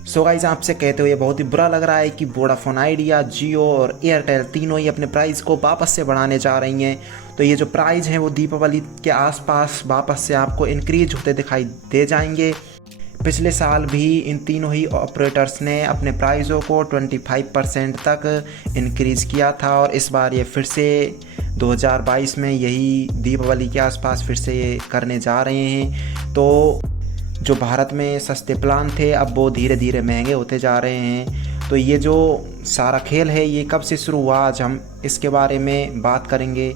So guys, आपसे कहते हुए बहुत ही बुरा लग रहा है कि वोडाफोन आइडिया, जियो और एयरटेल तीनों ही अपने प्राइस को वापस से बढ़ाने जा रही हैं। तो ये जो प्राइस हैं वो दीपावली के आसपास वापस से आपको इंक्रीज होते दिखाई दे जाएंगे। पिछले साल भी इन तीनों ही ऑपरेटर्स ने अपने प्राइसों को 25% तक इंक्रीज़ किया था और इस बार ये फिर से 2022 में यही दीपावली के आसपास फिर से ये करने जा रहे हैं। तो जो भारत में सस्ते प्लान थे अब वो धीरे धीरे महंगे होते जा रहे हैं। तो ये जो सारा खेल है ये कब से शुरू हुआ, आज हम इसके बारे में बात करेंगे।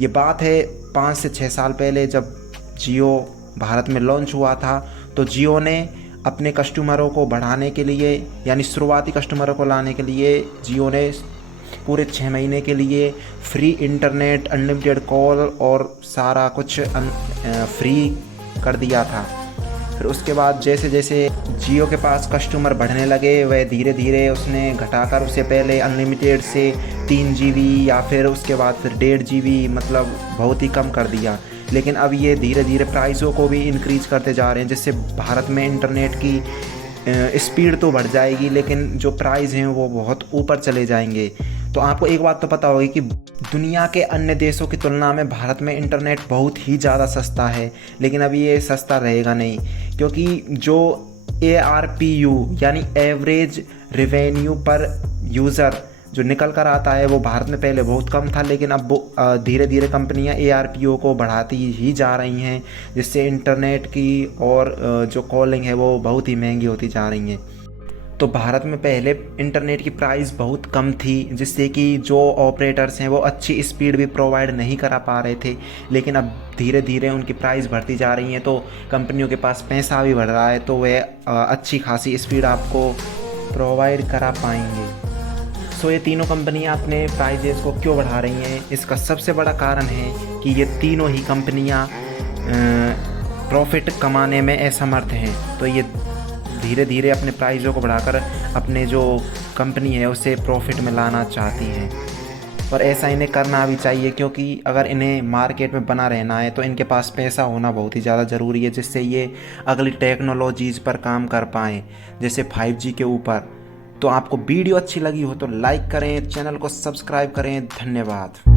ये बात है 5 से 6 साल पहले, जब जियो भारत में लॉन्च हुआ था। तो जियो ने अपने कस्टमरों को बढ़ाने के लिए, यानी शुरुआती कस्टमरों को लाने के लिए, जियो ने पूरे 6 महीने के लिए फ्री इंटरनेट, अनलिमिटेड कॉल और सारा कुछ फ्री कर दिया था। फिर उसके बाद जैसे जैसे जियो के पास कस्टमर बढ़ने लगे वह धीरे धीरे उसने घटाकर उसे पहले अनलिमिटेड से 3 GB या फिर उसके बाद फिर 1.5 GB, मतलब बहुत ही कम कर दिया। लेकिन अब ये धीरे धीरे प्राइसों को भी इंक्रीज करते जा रहे हैं, जिससे भारत में इंटरनेट की स्पीड तो बढ़ जाएगी लेकिन जो प्राइस हैं वो बहुत ऊपर चले जाएंगे। तो आपको एक बात तो पता होगी कि दुनिया के अन्य देशों की तुलना में भारत में इंटरनेट बहुत ही ज़्यादा सस्ता है। लेकिन अब ये सस्ता रहेगा नहीं, क्योंकि जो ARPU यानी एवरेज रेवेन्यू पर यूज़र जो निकल कर आता है वो भारत में पहले बहुत कम था। लेकिन अब वो धीरे धीरे कंपनियां ARPU को बढ़ाती ही जा रही हैं, जिससे इंटरनेट की और जो कॉलिंग है वो बहुत ही महंगी होती जा रही हैं। तो भारत में पहले इंटरनेट की प्राइस बहुत कम थी, जिससे कि जो ऑपरेटर्स हैं वो अच्छी स्पीड भी प्रोवाइड नहीं करा पा रहे थे। लेकिन अब धीरे धीरे उनकी प्राइस बढ़ती जा रही है, तो कंपनियों के पास पैसा भी बढ़ रहा है, तो वे अच्छी खासी स्पीड आपको प्रोवाइड करा पाएंगे। सो ये तीनों कंपनियां अपने प्राइजेस को क्यों बढ़ा रही हैं, इसका सबसे बड़ा कारण है कि ये तीनों ही कंपनियां प्रॉफिट कमाने में असमर्थ हैं। तो ये धीरे धीरे अपने प्राइज़ों को बढ़ाकर अपने जो कंपनी है उसे प्रॉफिट में लाना चाहती हैं। और ऐसा इन्हें करना भी चाहिए, क्योंकि अगर इन्हें मार्केट में बना रहना है तो इनके पास पैसा होना बहुत ही ज़्यादा ज़रूरी है, जिससे ये अगली टेक्नोलॉजीज़ पर काम कर पाएँ, जैसे 5G के ऊपर। तो आपको वीडियो अच्छी लगी हो तो लाइक करें, चैनल को सब्सक्राइब करें। धन्यवाद।